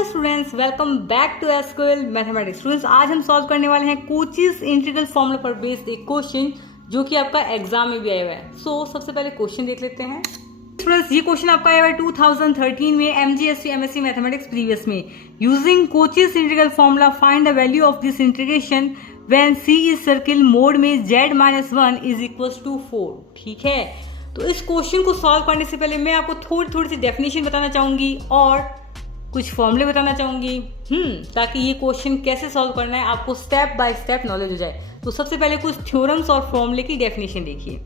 Hello students, welcome back to SQL mathematics. Students, आज हम solve करने वाले हैं कोचीज इंटीग्रल फॉर्मूला पर बेस्ड एक क्वेश्चन जो कि आपका एग्जाम में भी आया हुआ है। सबसे पहले क्वेश्चन देख लेते हैं। स्टूडेंट्स, ये क्वेश्चन आपका आया हुआ है 2013 में MGST MSc मैथमेटिक्स प्रीवियस में। Using Cauchy's integral formula find the value of this integration when C is circle mod में z-1 इज इक्वल टू 4। ठीक है, तो इस क्वेश्चन को सॉल्व करने से पहले मैं आपको थोड़ी सी डेफिनेशन बताना चाहूंगी और कुछ फॉर्मूले बताना चाहूंगी ताकि ये क्वेश्चन कैसे सॉल्व करना है आपको स्टेप बाय स्टेप नॉलेज हो जाए। तो सबसे पहले कुछ थ्योरम्स और फॉर्मूले की डेफिनेशन देखिए।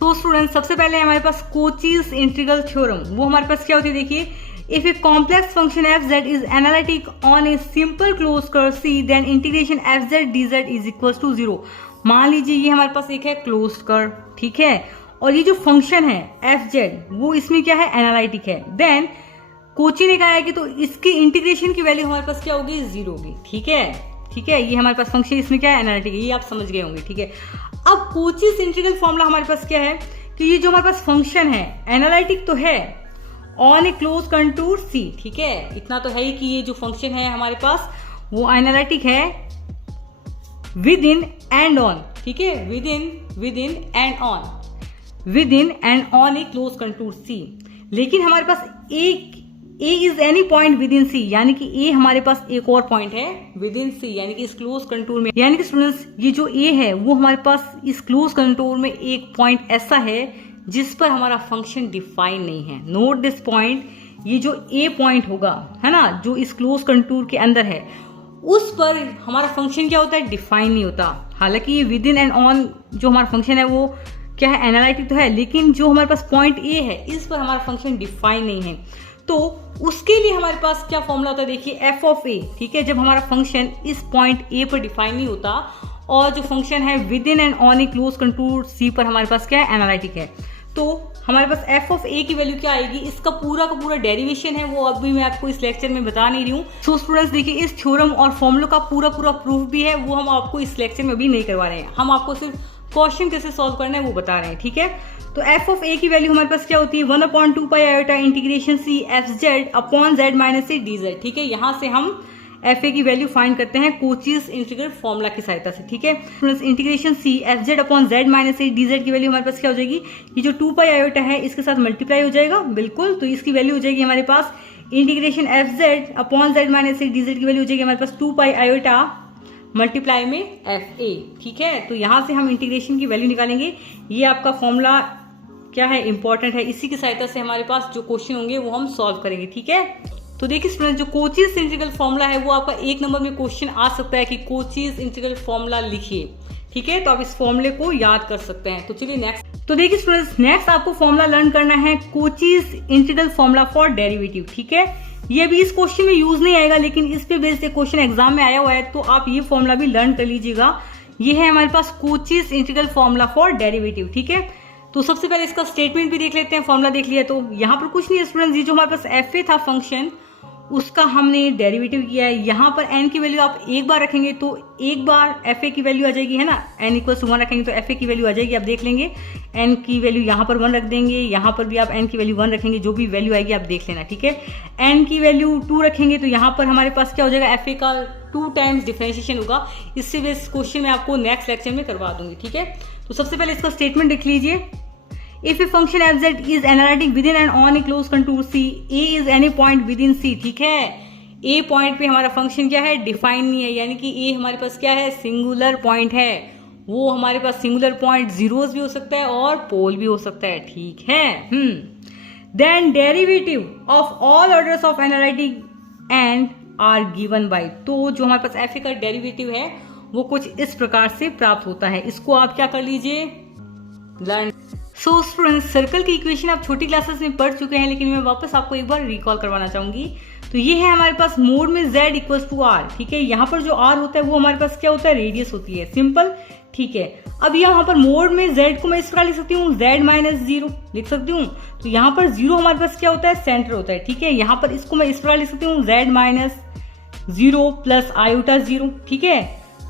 तो स्टूडेंट, सबसे पहले हमारे पास कोचीज इंटीग्रल थ्योरम, वो हमारे पास क्या होती है देखिए। If a complex function f(z) is analytic on a simple close curve C, then integration f(z) dz is equal to 0। मान लीजिए ये हमारे पास एक है क्लोज कर्व, ठीक है, और ये जो फंक्शन है f(z) वो इसमें क्या है, एनालिटिक है। देन कोची ने कहा है कि तो इसकी इंटीग्रेशन की वैल्यू हमारे पास क्या होगी, 0 होगी। ठीक है, ये हमारे पास फंक्शन इसमें क्या है, एनालिटिक है, ये आप समझ गए होंगे। ठीक है, अब कोचीज इंटीग्रल फॉर्मूला हमारे पास क्या है कि ये जो हमारे पास फंक्शन है एनालिटिक तो है on A close contour C। ठीक है, इतना तो है ही कि ये जो फंक्शन है हमारे पास वो एनालिटिक है विद इन एंड ऑन। ठीक है, with in and on A close contour C। लेकिन हमारे पास A is any point with in C, यानी कि A हमारे पास एक और पॉइंट है विद इन C, यानी कि इस क्लोज कंटूर में। यानी कि स्टूडेंट्स, ये जो A है वो हमारे पास इस क्लोज कंटूर में एक पॉइंट ऐसा है जिस पर हमारा फंक्शन डिफाइन नहीं है। नोट दिस पॉइंट, ये जो A पॉइंट होगा है ना, जो इस क्लोज कंटूर के अंदर है, उस पर हमारा फंक्शन क्या होता है, डिफाइन नहीं होता। हालांकि ये विद इन एंड ऑन जो हमारा फंक्शन है वो क्या है, एनालिटिक तो है, लेकिन जो हमारे पास पॉइंट A है इस पर हमारा फंक्शन डिफाइन नहीं है। तो उसके लिए हमारे पास क्या फॉर्मूला होता है देखिए, f ऑफ a। ठीक है, जब हमारा फंक्शन इस पॉइंट A पर डिफाइन नहीं होता और जो फंक्शन है with in and on A close contour C पर हमारे पास क्या है, एनालिटिक है, तो हमारे पास f ऑफ a की वैल्यू क्या आएगी, इसका पूरा का पूरा डेरिवेशन है वो अभी मैं आपको इस लेक्चर में बता नहीं रही हूँ। सो स्टूडेंट्स देखिए, इस थ्योरम और फॉर्मूला का पूरा प्रूफ भी है, वो हम आपको इस लेक्चर में अभी नहीं करवा रहे हैं। हम आपको सिर्फ क्वेश्चन कैसे सॉल्व करना है वो बता रहे हैं। ठीक है, तो f ऑफ a की वैल्यू हमारे पास क्या होती है, 1/2 pi iota integration C f(z) upon z-a dz। ठीक है, यहाँ से हम f a की वैल्यू फाइंड करते हैं कोचीज इंटीग्रल फॉर्मूला की सहायता से। ठीक है, integration C f(z) upon z-a dz की वैल्यू हमारे पास क्या हो जाएगी, ये जो 2 पाई आयोटा है इसके साथ मल्टीप्लाई हो जाएगा, बिल्कुल। तो इसकी वैल्यू हो जाएगी हमारे पास integration f(z) upon z-a dz की वैल्यू हो जाएगी हमारे पास 2 पाई आयोटा मल्टीप्लाई में fa। ठीक है, तो यहां से हम इंटीग्रेशन की वैल्यू निकालेंगे। ये आपका फॉर्मूला क्या है, इंपॉर्टेंट है, इसी की सहायता से हमारे पास जो क्वेश्चन होंगे वो हम सॉल्व करेंगे। ठीक है, तो देखिए स्टूडेंट, जो कोचीज इंटीग्रल फॉर्मूला है वो आपका 1 नंबर में क्वेश्चन आ सकता है कि कोचीज इंटीग्रल फॉर्मूला लिखिए। ठीक है, तो आप इस फॉर्मूले को याद कर सकते हैं। तो चलिए नेक्स्ट, तो देखिए स्टूडेंट्स, नेक्स्ट आपको फॉर्मूला लर्न करना है कोचीज इंटीग्रल फॉर्मूला फॉर डेरिवेटिव। ठीक है, ये भी इस क्वेश्चन में यूज नहीं आएगा, लेकिन इस पे बेस्ड क्वेश्चन एग्जाम में आया हुआ है, तो आप ये फॉर्मूला भी लर्न कर लीजिएगा। ये है हमारे पास Cauchy's integral formula for derivative. ठीक है, तो सबसे पहले इसका स्टेटमेंट भी देख लेते हैं। फॉर्मूला देख लिया तो यहाँ पर कुछ नहीं है स्टूडेंट्स, ये जो हमारे पास एफ ए था फंक्शन उसका हमने डेरिवेटिव किया है। यहाँ पर n की वैल्यू आप एक बार रखेंगे तो एक बार एफ ए की वैल्यू आ जाएगी, है ना, n = 1 रखेंगे तो एफ ए की वैल्यू आ जाएगी। आप देख लेंगे n की वैल्यू यहाँ पर 1 रख देंगे, यहाँ पर भी आप n की वैल्यू 1 रखेंगे, जो भी वैल्यू आएगी आप देख लेना। ठीक है, n की वैल्यू 2 रखेंगे तो यहाँ पर हमारे पास क्या हो जाएगा, एफ ए का 2 टाइम्स डिफरेंशिएशन होगा। इससे बेस क्वेश्चन मैं आपको नेक्स्ट लेक्चर में करवा दूंगी। ठीक है, तो सबसे पहले इसका स्टेटमेंट देख लीजिए। If a function f(z) is analytic within and on a closed contour C, A is any point within C। ठीक है, A पॉइंट पे हमारा फंक्शन क्या है, डिफाइन नहीं है, यानी कि A हमारे पास क्या है, सिंगुलर पॉइंट है। वो हमारे पास सिंगुलर पॉइंट जीरोस भी हो सकता है और पोल भी हो सकता है। ठीक है, then derivative of all orders of analytic and are given by. तो जो हमारे पास एफ ए का डेरिवेटिव है वो कुछ इस प्रकार से प्राप्त होता है। इसको आप क्या कर लीजिए, लर्न। सो स्टूडेंट्स, सर्कल की इक्वेशन आप छोटी क्लासेस में पढ़ चुके हैं, लेकिन मैं वापस आपको एक बार रिकॉल करवाना चाहूंगी। तो ये है हमारे पास मोड में z = r। ठीक है, यहाँ पर जो r होता है वो हमारे पास क्या होता है, रेडियस होती है, सिंपल। ठीक है, अब यहाँ पर मोड में z को मैं इस प्रकार लिख सकती हूँ, z-0 लिख सकती हूँ। तो यहाँ पर 0 हमारे पास क्या होता है, सेंटर होता है। ठीक है, यहाँ पर इसको मैं इस प्रकार लिख सकती हूँ, z-0 + i/0। ठीक है,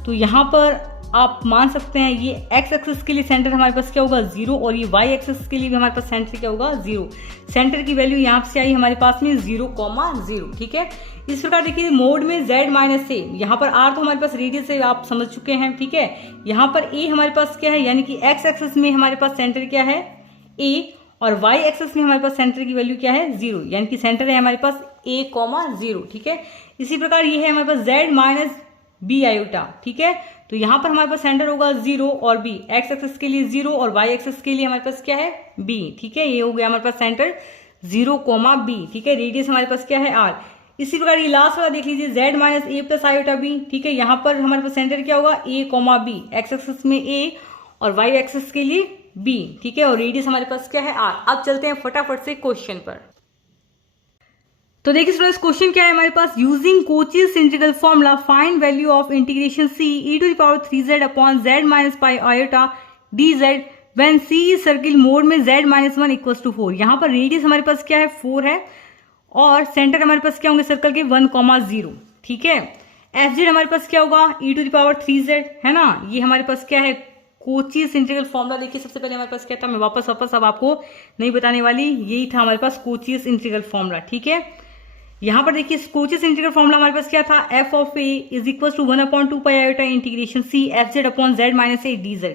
तो यहाँ पर आप मान सकते हैं ये एक्स एक्सिस के लिए सेंटर हमारे पास क्या होगा 0 और ये वाई एक्सिस के लिए भी हमारे पास सेंटर क्या होगा 0। सेंटर की वैल्यू यहाँ से आई हमारे पास में 0,0, ठीक है। इस प्रकार देखिए मोड में z माइनस ए, यहाँ पर r तो हमारे पास रेडियस है, आप समझ चुके हैं, ठीक है। यहाँ पर a हमारे पास क्या है, यानी कि x एक्सिस में हमारे पास सेंटर क्या है a, और y एक्सिस में हमारे पास सेंटर की वैल्यू क्या है 0, यानी कि सेंटर है हमारे पास a,0, ठीक है। इसी प्रकार ये है हमारे पास z माइनस b आयोटा, ठीक है। तो यहाँ पर हमारे पास सेंटर होगा 0 और b, x एक्सिस के लिए 0 और y एक्सिस के लिए हमारे पास क्या है b, ठीक है। ये हो गया हमारे पास सेंटर 0,b, ठीक है। रेडियस हमारे पास क्या है r। इसी प्रकार ये लास्ट वाला देख लीजिए z माइनस ए प्लस आयोटा बी, ठीक है। यहाँ पर हमारे पास सेंटर क्या होगा a,b, x एक्सिस में a और y एक्सिस के लिए b, ठीक है। और रेडियस हमारे पास क्या है r। अब चलते हैं फटाफट से क्वेश्चन पर। तो देखिए स्टूडेंट्स क्वेश्चन क्या है हमारे पास, using Cauchy's integral formula find value of integration c e⁻³ upon z minus pi iota dz when c is circle mod में z माइनस 1 इक्वल्स टू 4। यहाँ पर रेडियस हमारे पास क्या है 4 है और सेंटर हमारे पास क्या होंगे सर्कल के 1,0, ठीक है। fz हमारे पास क्या होगा e⁻³ है ना। ये हमारे पास क्या है कोचीज इंटीग्रल फॉर्मूला। देखिए सबसे पहले हमारे पास क्या था, मैं वापस अब आपको नहीं बताने वाली, यही था हमारे पास कोचीज इंटीग्रल फॉर्मूला, ठीक है। यहाँ पर देखिए कोचीज इंटीग्रल फॉर्मूला हमारे पास क्या था, f of a is equal to 1/2 pi iota integration c fz upon z minus a dz।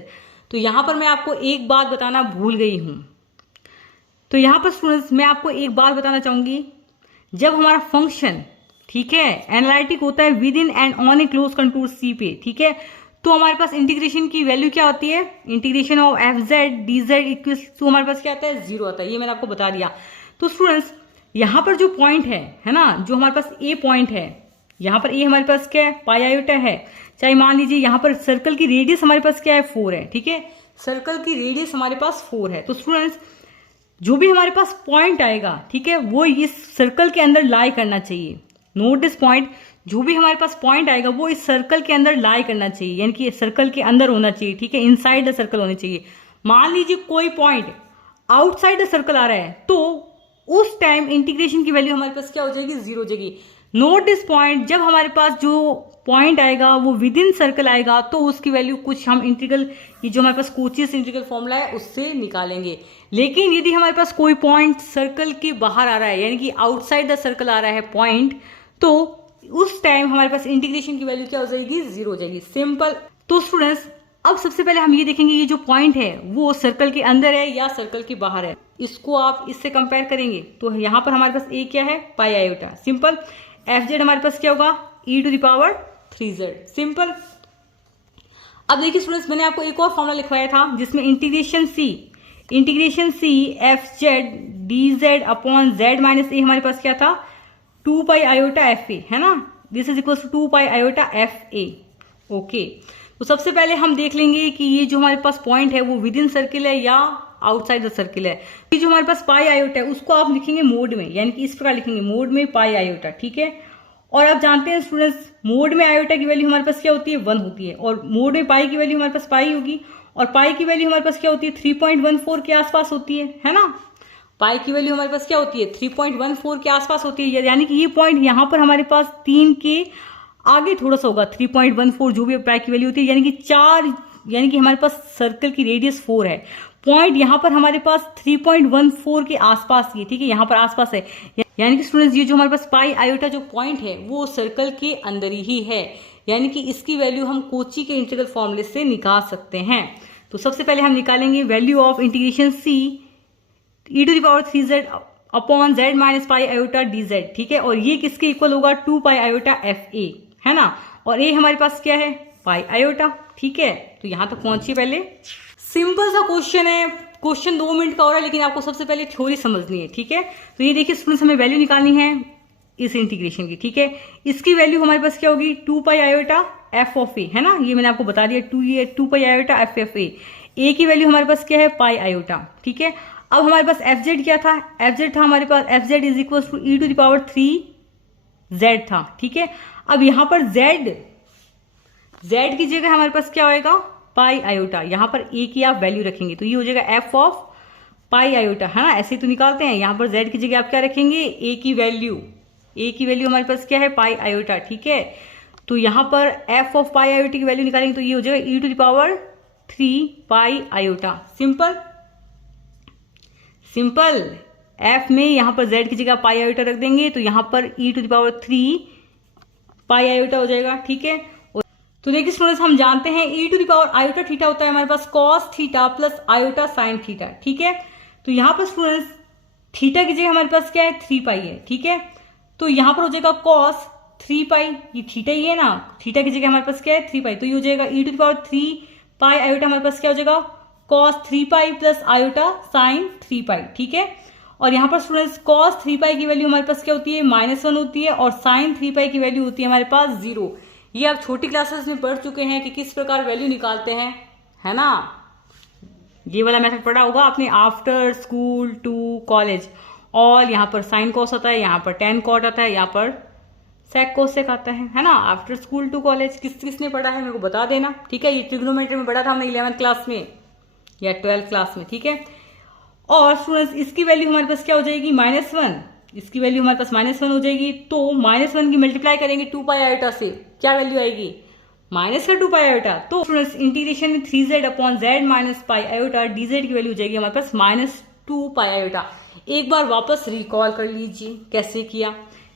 तो यहाँ पर मैं आपको एक बात बताना भूल गई हूँ। तो यहाँ पर स्टूडेंट्स मैं आपको एक बात बताना चाहूंगी, जब हमारा फंक्शन, ठीक है, एनालिटिक होता है with in and on A close contour c पे, ठीक है, तो हमारे पास इंटीग्रेशन की वैल्यू क्या होती है, integration of fz dz equal to हमारे पास क्या आता है 0 आता है। ये मैंने आपको बता दिया। तो स्टूडेंट्स यहाँ पर जो पॉइंट है ना, जो हमारे पास ए पॉइंट है, यहाँ पर ए हमारे पास क्या है पाई आयोटा है, चाहे मान लीजिए यहाँ पर सर्कल की रेडियस हमारे पास क्या है 4 है, ठीक है। सर्कल की रेडियस हमारे पास 4 है। तो स्टूडेंट्स जो भी हमारे पास पॉइंट आएगा, ठीक है, वो इस सर्कल के अंदर लाई करना चाहिए। नोट दिस पॉइंट, जो भी हमारे पास पॉइंट आएगा वो इस सर्कल के अंदर लाई करना चाहिए, यानी कि सर्कल के अंदर होना चाहिए, ठीक है, इनसाइड द सर्कल होनी चाहिए। मान लीजिए कोई पॉइंट आउटसाइड द सर्कल आ रहा है तो उस टाइम इंटीग्रेशन की वैल्यू हमारे पास क्या हो जाएगी 0 हो जाएगी। नोट दिस पॉइंट, जब हमारे पास जो पॉइंट आएगा वो विद इन सर्कल आएगा तो उसकी वैल्यू कुछ हम इंटीग्रल, ये जो हमारे पास कोचीज इंटीग्रल फॉर्मूला है उससे निकालेंगे। लेकिन यदि हमारे पास कोई पॉइंट सर्कल के बाहर आ रहा है, यानी कि आउटसाइड द सर्कल आ रहा है पॉइंट, तो उस टाइम हमारे पास इंटीग्रेशन की वैल्यू क्या हो जाएगी 0 हो जाएगी। सिंपल। तो स्टूडेंट्स अब सबसे पहले हम ये देखेंगे ये जो पॉइंट है वो सर्कल के अंदर है या सर्कल के बाहर है, इसको आप इससे कंपेयर करेंगे। तो यहाँ पर हमारे पास ए क्या है पाई आयोटा, सिंपल। fz हमारे पास क्या होगा e⁻³ सिंपल। अब देखिए स्टूडेंट्स मैंने आपको एक और फॉर्मूला लिखवाया था जिसमें integration c fz dz upon z minus a हमारे पास क्या था 2 पाई आयोटा fa है ना। This is equal to 2 pi iota fa। Okay, तो सबसे पहले हम देख लेंगे कि ये जो हमारे पास पॉइंट है वो विद इन सर्किल है या आउटसाइड द सर्किल है। ये जो हमारे पास पाई आयोटा है उसको आप लिखेंगे मोड में, यानी कि इस प्रकार लिखेंगे मोड में पाई आयोटा, ठीक है। और आप जानते हैं स्टूडेंट्स मोड में आयोटा की वैल्यू हमारे पास क्या होती है 1 होती है, और मोड में पाई की वैल्यू हमारे पास पाई होगी, और पाई की वैल्यू हमारे पास क्या होती है 3.14 के आसपास होती है ना। पाई की वैल्यू हमारे पास क्या होती है 3.14 के आसपास होती है, यानी कि ये पॉइंट यहाँ पर हमारे पास 3 के आगे थोड़ा सा होगा 3.14 जो भी पाई की वैल्यू होती है, यानी कि 4, यानी कि हमारे पास सर्कल की रेडियस 4 है। पॉइंट यहाँ पर हमारे पास 3.14 के आसपास ये, ठीक है, यहाँ पर आसपास है, यानी कि स्टूडेंट्स ये जो हमारे पास पाई आयोटा जो पॉइंट है वो सर्कल के अंदर ही है, यानी कि इसकी वैल्यू हम कोची के इंटीग्रल फॉर्मूले से निकाल सकते हैं। तो सबसे पहले हम निकालेंगे value of integration c e⁻³ upon z minus pi iota dz, ठीक है, और ये किसके इक्वल होगा 2 पाई आयोटा fa है ना, और a हमारे पास क्या है पाई आयोटा, ठीक है। तो यहां तक पहुंचिए पहले। सिंपल सा क्वेश्चन है, क्वेश्चन 2 मिनट का हो रहा है, लेकिन आपको सबसे पहले थ्योरी समझनी है, ठीक है। तो ये देखिए स्टूडेंट्स हमें वैल्यू निकालनी है इस इंटीग्रेशन की, ठीक है। इसकी वैल्यू हमारे पास क्या होगी 2 pi iota f of a है ना, ये मैंने आपको बता दिया 2 pi iota f of a की वैल्यू हमारे पास क्या है पाई आयोटा, ठीक है। अब हमारे पास fz क्या था, fz था हमारे पास fz is equal to e⁻³ था, ठीक है। अब यहाँ पर z की जगह हमारे पास क्या होएगा पाई आयोटा, यहाँ पर a की आप वैल्यू रखेंगे तो ये हो जाएगा f ऑफ पाई आयोटा है ना, ऐसे तो निकालते हैं। यहाँ पर z की जगह आप क्या रखेंगे a की वैल्यू हमारे पास क्या है पाई आयोटा, ठीक है। तो यहाँ पर एफ ऑफ पाई आयोटा की वैल्यू निकालेंगे तो ये हो जाएगा e to the power 3 pi iota. Simple simple. F में यहाँ पर z की जगह पाई आयोटा रख देंगे तो यहाँ पर e to the power 3 pi iota हो जाएगा। ठीक है, तो देखिए स्टूडेंट्स हम जानते हैं e to the power iota theta होता है हमारे पास cos theta plus iota sine theta. ठीक है, तो यहाँ पर स्टूडेंट्स थीटा की जगह हमारे पास क्या है 3 पाई है। ठीक है, तो यहाँ पर हो जाएगा कॉस 3 पाई, ये थीटा ही है ना, थीटा की जगह हमारे पास क्या है 3 पाई, तो ये हो जाएगा e to the power 3 pi iota हमारे पास क्या हो जाएगा cos 3 pi plus iota sine 3 pi. ठीक है, और यहाँ पर स्टूडेंट्स कॉस 3 पाई की वैल्यू हमारे पास क्या होती है -1 होती है और साइन 3 पाई की वैल्यू होती है हमारे पास 0। ये आप छोटी क्लासेस में पढ़ चुके हैं कि किस प्रकार वैल्यू निकालते हैं, है ना। ये वाला मेथड पढ़ा होगा आपने आफ्टर स्कूल टू कॉलेज। और यहाँ पर साइन कॉस आता है, यहाँ पर टेन कॉट आता है, यहाँ पर सेक कोसेक आता है ना। आफ्टर स्कूल टू कॉलेज किसने पढ़ा है मेरे को बता देना। ठीक है, ये ट्रिग्नोमेट्री में पढ़ा था हमने 11th क्लास में या 12th क्लास में। ठीक है, और स्टूडेंट्स इसकी वैल्यू हमारे पास क्या हो जाएगी -1, इसकी वैल्यू हमारे पास -1 हो जाएगी। तो -1 की मल्टीप्लाई करेंगे 2 पाई आयोटा से, क्या वैल्यू आएगी -2 पाई आयोटा। तो स्टूडेंट्स इंटीग्रेशन में 3z upon z minus pi iota dz की वैल्यू हो जाएगी हमारे पास -2 पाई आयोटा। एक बार वापस रिकॉल कर लीजिए कैसे किया।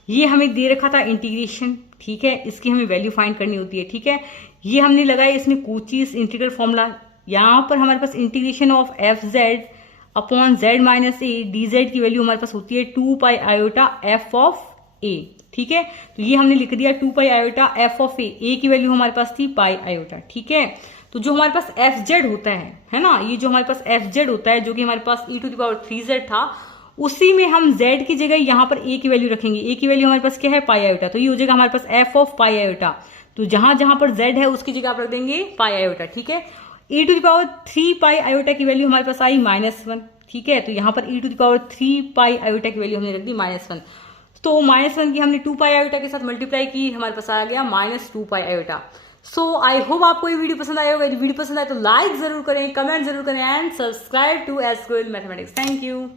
ये हमें दे रखा था इंटीग्रेशन, ठीक है, इसकी हमें वैल्यू फाइंड करनी होती है। ठीक है, ये हमने लगाया इसमें कोचीज इंटीग्रल फॉर्मूला। यहाँ पर हमारे पास integration of f(z) upon z minus a dz की वैल्यू हमारे पास होती है 2 pi iota f of a। ठीक है, तो ये हमने लिख दिया 2 pi iota f of a की वैल्यू हमारे पास थी पाई आयोटा। ठीक है, तो जो हमारे पास fz होता है ना, ये जो हमारे पास fz होता है जो कि हमारे पास e to the power 3z था, उसी में हम z की जगह यहाँ पर a की वैल्यू रखेंगे। a की वैल्यू हमारे पास क्या है पाई आयोटा, तो ये हो जाएगा हमारे पास f ऑफ पाई आयोटा। तो जहां जहां पर z है उसकी जगह आप रख देंगे पाई आयोटा। ठीक है, e to the power 3 pi iota की वैल्यू हमारे पास आई -1। ठीक है, तो यहाँ पर e to the power 3 pi iota की वैल्यू हमने रख दी -1। तो -1 की हमने 2 पाई आयोटा के साथ मल्टीप्लाई की, हमारे पास आ गया -2 pi iota. So I hope आपको ये वीडियो पसंद आया होगा। यदि वीडियो पसंद आए तो लाइक जरूर करें, कमेंट जरूर करें and subscribe to SQL mathematics. Thank you.